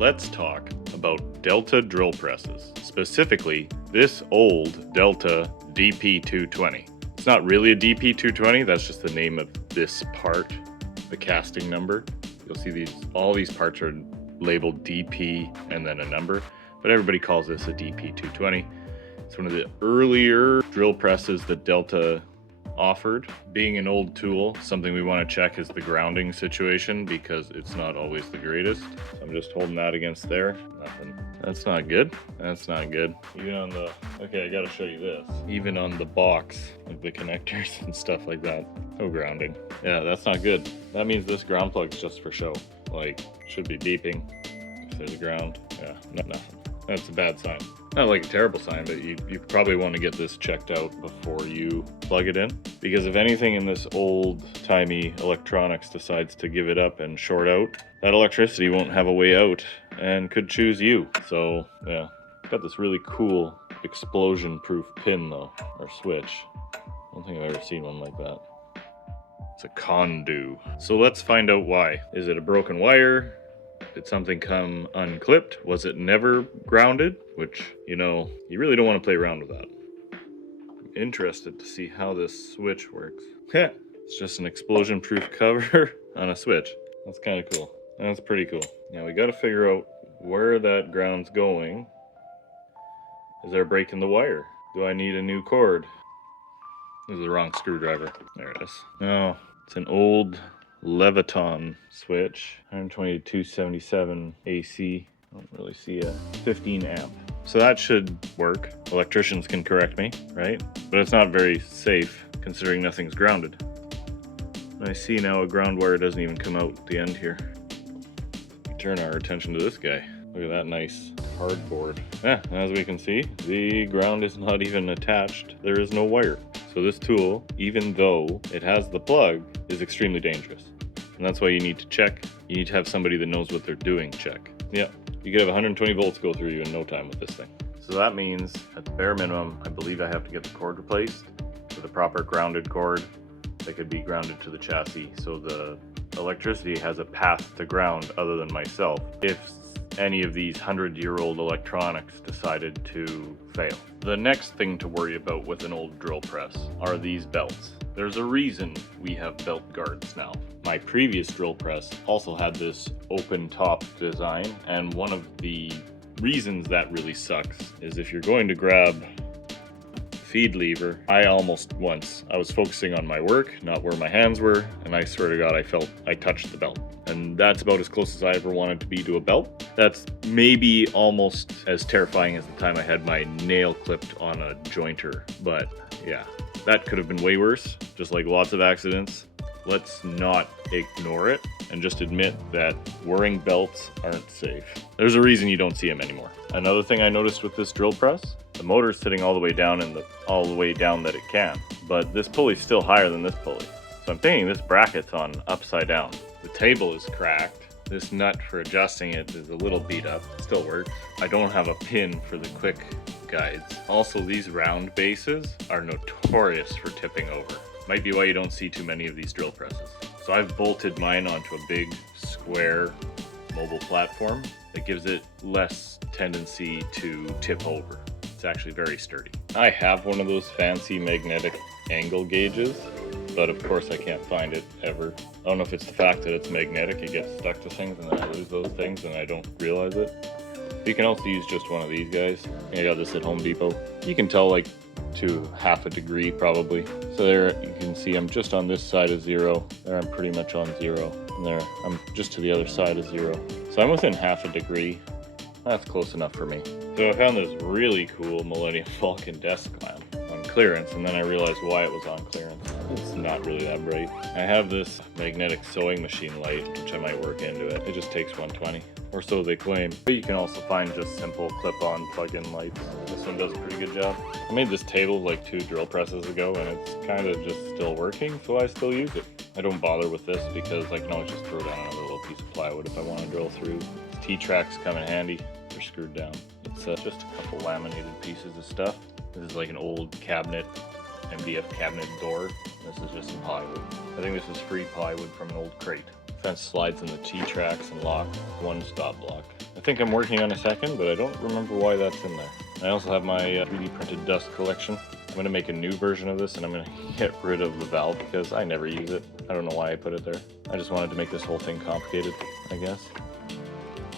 let's talk about Delta drill presses, specifically this old Delta DP220. It's not really a DP220, that's just the name of this part, the casting number. You'll see all these parts are labeled DP and then a number, but everybody calls this a DP220. It's one of the earlier drill presses that Delta offered. Being an old tool, something we want to check is the grounding situation because it's not always the greatest. So I'm just holding that against there. Nothing. That's not good. That's not good. Even on the, okay, I gotta show you this. Even on the box, like the connectors and stuff like that. No grounding. Yeah, that's not good. That means this ground plug's just for show. Like, should be beeping if there's a ground. Yeah, nothing. That's a bad sign. Not like a terrible sign, but you probably want to get this checked out before you plug it in. Because if anything in this old-timey electronics decides to give it up and short out, that electricity won't have a way out and could choose you. So, yeah. Got this really cool explosion-proof pin, though, or switch. I don't think I've ever seen one like that. It's a Condu. So let's find out why. Is it a broken wire? Did something come unclipped? Was it never grounded? Which, you know, you really don't want to play around with that. I'm interested to see how this switch works. It's just an explosion-proof cover on a switch. That's kind of cool. That's pretty cool. Now we got to figure out where that ground's going. Is there a break in the wire? Do I need a new cord? This is the wrong screwdriver. There it is. No, it's an old Leviton switch, 120 to 277 AC. I don't really see a 15 amp. So that should work. Electricians can correct me, right? But it's not very safe considering nothing's grounded. I see now a ground wire doesn't even come out at the end here. We turn our attention to this guy. Look at that nice hardboard. Yeah, as we can see, the ground is not even attached. There is no wire. So this tool, even though it has the plug, is extremely dangerous. And that's why you need to check. You need to have somebody that knows what they're doing check. Yeah, you could have 120 volts go through you in no time with this thing. So that means, at the bare minimum, I believe I have to get the cord replaced with a proper grounded cord that could be grounded to the chassis. So the electricity has a path to ground other than myself if any of these 100-year-old electronics decided to fail. The next thing to worry about with an old drill press are these belts. There's a reason we have belt guards now. My previous drill press also had this open top design, and one of the reasons that really sucks is if you're going to grab feed lever, I was focusing on my work, not where my hands were, and I swear to God, I felt I touched the belt. And that's about as close as I ever wanted to be to a belt. That's maybe almost as terrifying as the time I had my nail clipped on a jointer. But yeah, that could have been way worse, just like lots of accidents. Let's not ignore it and just admit that wearing belts aren't safe. There's a reason you don't see them anymore. Another thing I noticed with this drill press, the motor's sitting all the way down all the way down that it can, but this pulley's still higher than this pulley. So I'm thinking this bracket's on upside down. The table is cracked. This nut for adjusting it is a little beat up. It still works. I don't have a pin for the quick guides. Also, these round bases are notorious for tipping over. Might be why you don't see too many of these drill presses. So I've bolted mine onto a big square mobile platform that gives it less tendency to tip over. It's actually very sturdy. I have one of those fancy magnetic angle gauges, but of course I can't find it ever. I don't know if it's the fact that it's magnetic, it gets stuck to things and then I lose those things and I don't realize it. You can also use just one of these guys. I got this at Home Depot. You can tell like to half a degree probably. So there you can see I'm just on this side of zero. There I'm pretty much on zero. And there I'm just to the other side of zero. So I'm within half a degree. That's close enough for me. So I found this really cool Millennium Falcon desk lamp on clearance, and then I realized why it was on clearance. It's not really that bright. I have this magnetic sewing machine light, which I might work into it. It just takes 120, or so they claim. But you can also find just simple clip-on plug-in lights. This one does a pretty good job. I made this table like 2 drill presses ago, and it's kind of just still working, so I still use it. I don't bother with this because I can always just throw down another little piece of plywood if I want to drill through. T-tracks come in handy. They're screwed down. It's just a couple laminated pieces of stuff. This is like an old cabinet, MDF cabinet door. This is just some plywood. I think this is free plywood from an old crate. Fence slides in the T-tracks and lock. One stop block. I think I'm working on a second, but I don't remember why that's in there. I also have my 3D printed dust collection. I'm going to make a new version of this, and I'm going to get rid of the valve because I never use it. I don't know why I put it there. I just wanted to make this whole thing complicated, I guess.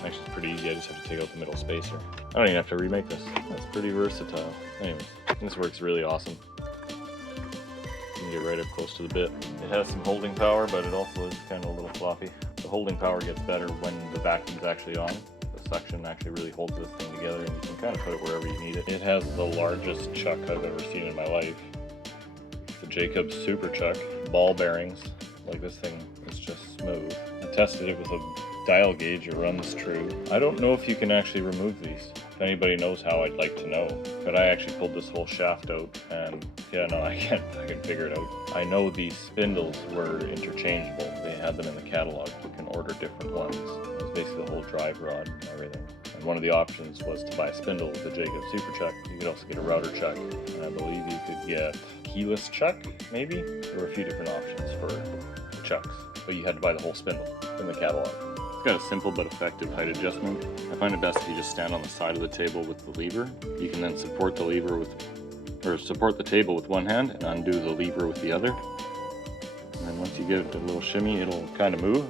Actually, it's pretty easy. I just have to take out the middle spacer. I don't even have to remake this. That's pretty versatile. Anyways, this works really awesome. You can get right up close to the bit. It has some holding power, but it also is kind of a little floppy. The holding power gets better when the vacuum's actually on. The suction actually really holds this thing together, and you can kind of put it wherever you need it. It has the largest chuck I've ever seen in my life. The Jacobs Super Chuck. Ball bearings. Like, this thing is just smooth. I tested it with a dial gauge. It runs true. I don't know if you can actually remove these. If anybody knows how, I'd like to know. But I actually pulled this whole shaft out, and yeah, no, I can figure it out. I know these spindles were interchangeable. They had them in the catalog. You can order different ones. It was basically the whole drive rod and everything. And one of the options was to buy a spindle with the Jacobs Super Chuck. You could also get a router chuck, and I believe you could get keyless chuck, maybe? There were a few different options for chucks, but you had to buy the whole spindle in the catalog. It's got a simple but effective height adjustment. I find it best if you just stand on the side of the table with the lever. You can then support the lever with, or support the table with one hand and undo the lever with the other. And then once you give it a little shimmy, it'll kind of move.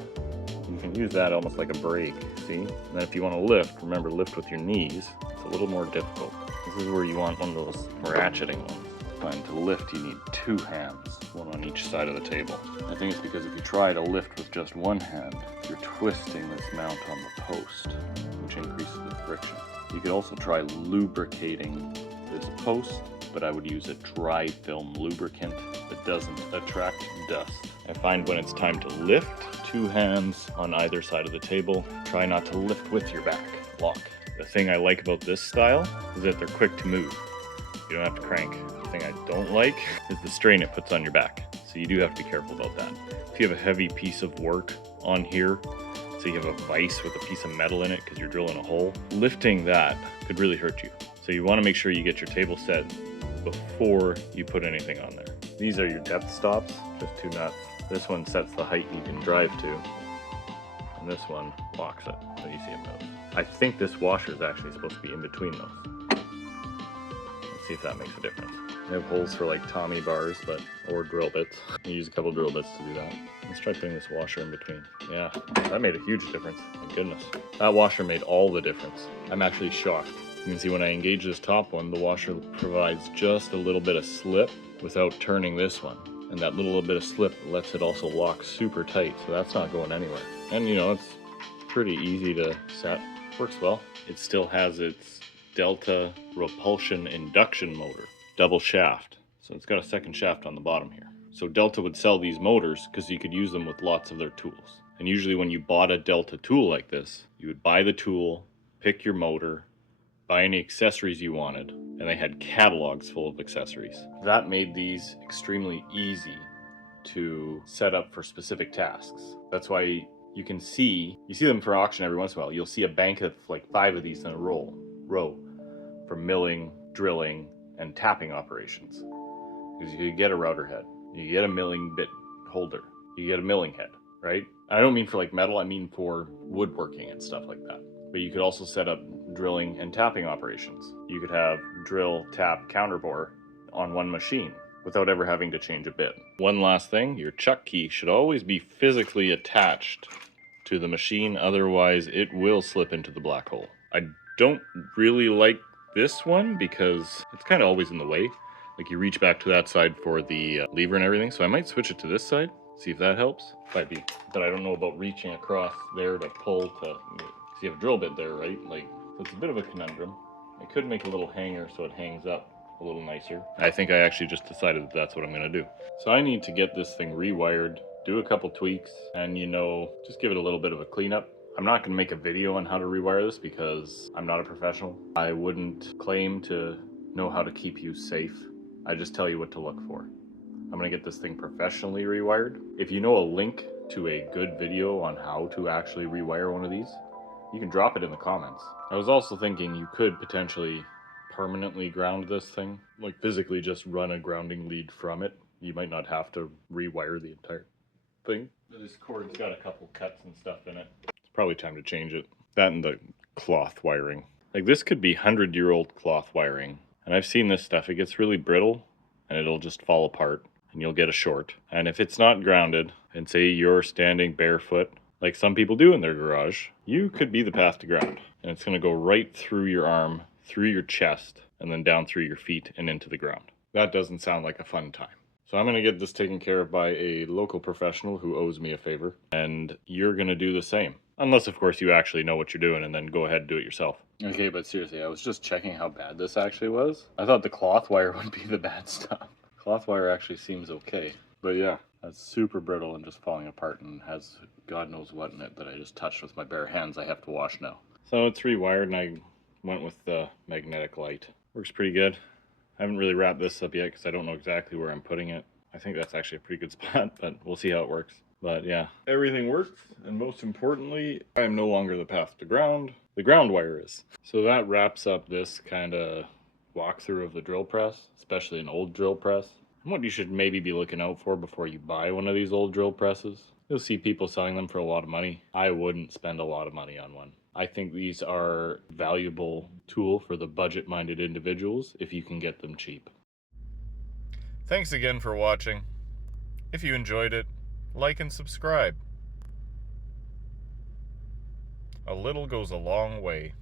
You can use that almost like a brake, see? And then if you want to lift, remember, lift with your knees. It's a little more difficult. This is where you want one of those ratcheting ones. And to lift, you need two hands, one on each side of the table. I think it's because if you try to lift with just one hand, you're twisting this mount on the post, which increases the friction. You could also try lubricating this post, but I would use a dry film lubricant that doesn't attract dust. I find when it's time to lift, two hands on either side of the table. Try not to lift with your back. Lock. The thing I like about this style is that they're quick to move. You don't have to crank. The thing I don't like is the strain it puts on your back. So you do have to be careful about that. If you have a heavy piece of work on here, so you have a vise with a piece of metal in it because you're drilling a hole, lifting that could really hurt you. So you want to make sure you get your table set before you put anything on there. These are your depth stops, just two nuts. This one sets the height you can drive to, and this one locks it, so you see it move. I think this washer is actually supposed to be in between those. See if that makes a difference. I have holes for like Tommy bars, or drill bits. You use a couple drill bits to do that. Let's try putting this washer in between. Yeah, that made a huge difference. Thank goodness. That washer made all the difference. I'm actually shocked. You can see when I engage this top one, the washer provides just a little bit of slip without turning this one. And that little bit of slip lets it also lock super tight, so that's not going anywhere. And you know, it's pretty easy to set. Works well. It still has its Delta repulsion induction motor, double shaft. So it's got a second shaft on the bottom here. So Delta would sell these motors because you could use them with lots of their tools. And usually when you bought a Delta tool like this, you would buy the tool, pick your motor, buy any accessories you wanted, and they had catalogs full of accessories. That made these extremely easy to set up for specific tasks. That's why you see them for auction every once in a while. You'll see a bank of like 5 of these in a row for milling, drilling, and tapping operations. Because you could get a router head, you get a milling bit holder, you get a milling head, right? I don't mean for like metal, I mean for woodworking and stuff like that. But you could also set up drilling and tapping operations. You could have drill, tap, counterbore on one machine without ever having to change a bit. One last thing, your chuck key should always be physically attached to the machine, otherwise it will slip into the black hole. I don't really like this one because it's kind of always in the way. Like you reach back to that side for the lever and everything, so I might switch it to this side, see if that helps. Might be, but I don't know about reaching across there to pull to, because you have a drill bit there, right? Like, so it's a bit of a conundrum. I could make a little hanger so it hangs up a little nicer. I think I actually just decided that that's what I'm gonna do. So I need to get this thing rewired, do a couple tweaks, and just give it a little bit of a cleanup. I'm not gonna make a video on how to rewire this because I'm not a professional. I wouldn't claim to know how to keep you safe. I just tell you what to look for. I'm gonna get this thing professionally rewired. If you know a link to a good video on how to actually rewire one of these, you can drop it in the comments. I was also thinking you could potentially permanently ground this thing, like physically just run a grounding lead from it. You might not have to rewire the entire thing. This cord's got a couple cuts and stuff in it. It's probably time to change it. That and the cloth wiring. Like, this could be 100-year-old cloth wiring. And I've seen this stuff. It gets really brittle and it'll just fall apart and you'll get a short. And if it's not grounded, and say you're standing barefoot, like some people do in their garage, you could be the path to ground. And it's going to go right through your arm, through your chest, and then down through your feet and into the ground. That doesn't sound like a fun time. So I'm going to get this taken care of by a local professional who owes me a favor, and you're going to do the same. Unless, of course, you actually know what you're doing and then go ahead and do it yourself. Okay, but seriously, I was just checking how bad this actually was. I thought the cloth wire would be the bad stuff. Cloth wire actually seems okay. But yeah, that's super brittle and just falling apart and has God knows what in it that I just touched with my bare hands I have to wash now. So it's rewired and I went with the magnetic light. Works pretty good. I haven't really wrapped this up yet because I don't know exactly where I'm putting it. I think that's actually a pretty good spot, but we'll see how it works. But yeah, everything works, and most importantly, I am no longer the path to ground. The ground wire is. So that wraps up this kind of walkthrough of the drill press, especially an old drill press, and what you should maybe be looking out for before you buy one of these old drill presses. You'll see people selling them for a lot of money. I wouldn't spend a lot of money on one. I think these are a valuable tool for the budget-minded individuals if you can get them cheap. Thanks again for watching. If you enjoyed it, like and subscribe. A little goes a long way.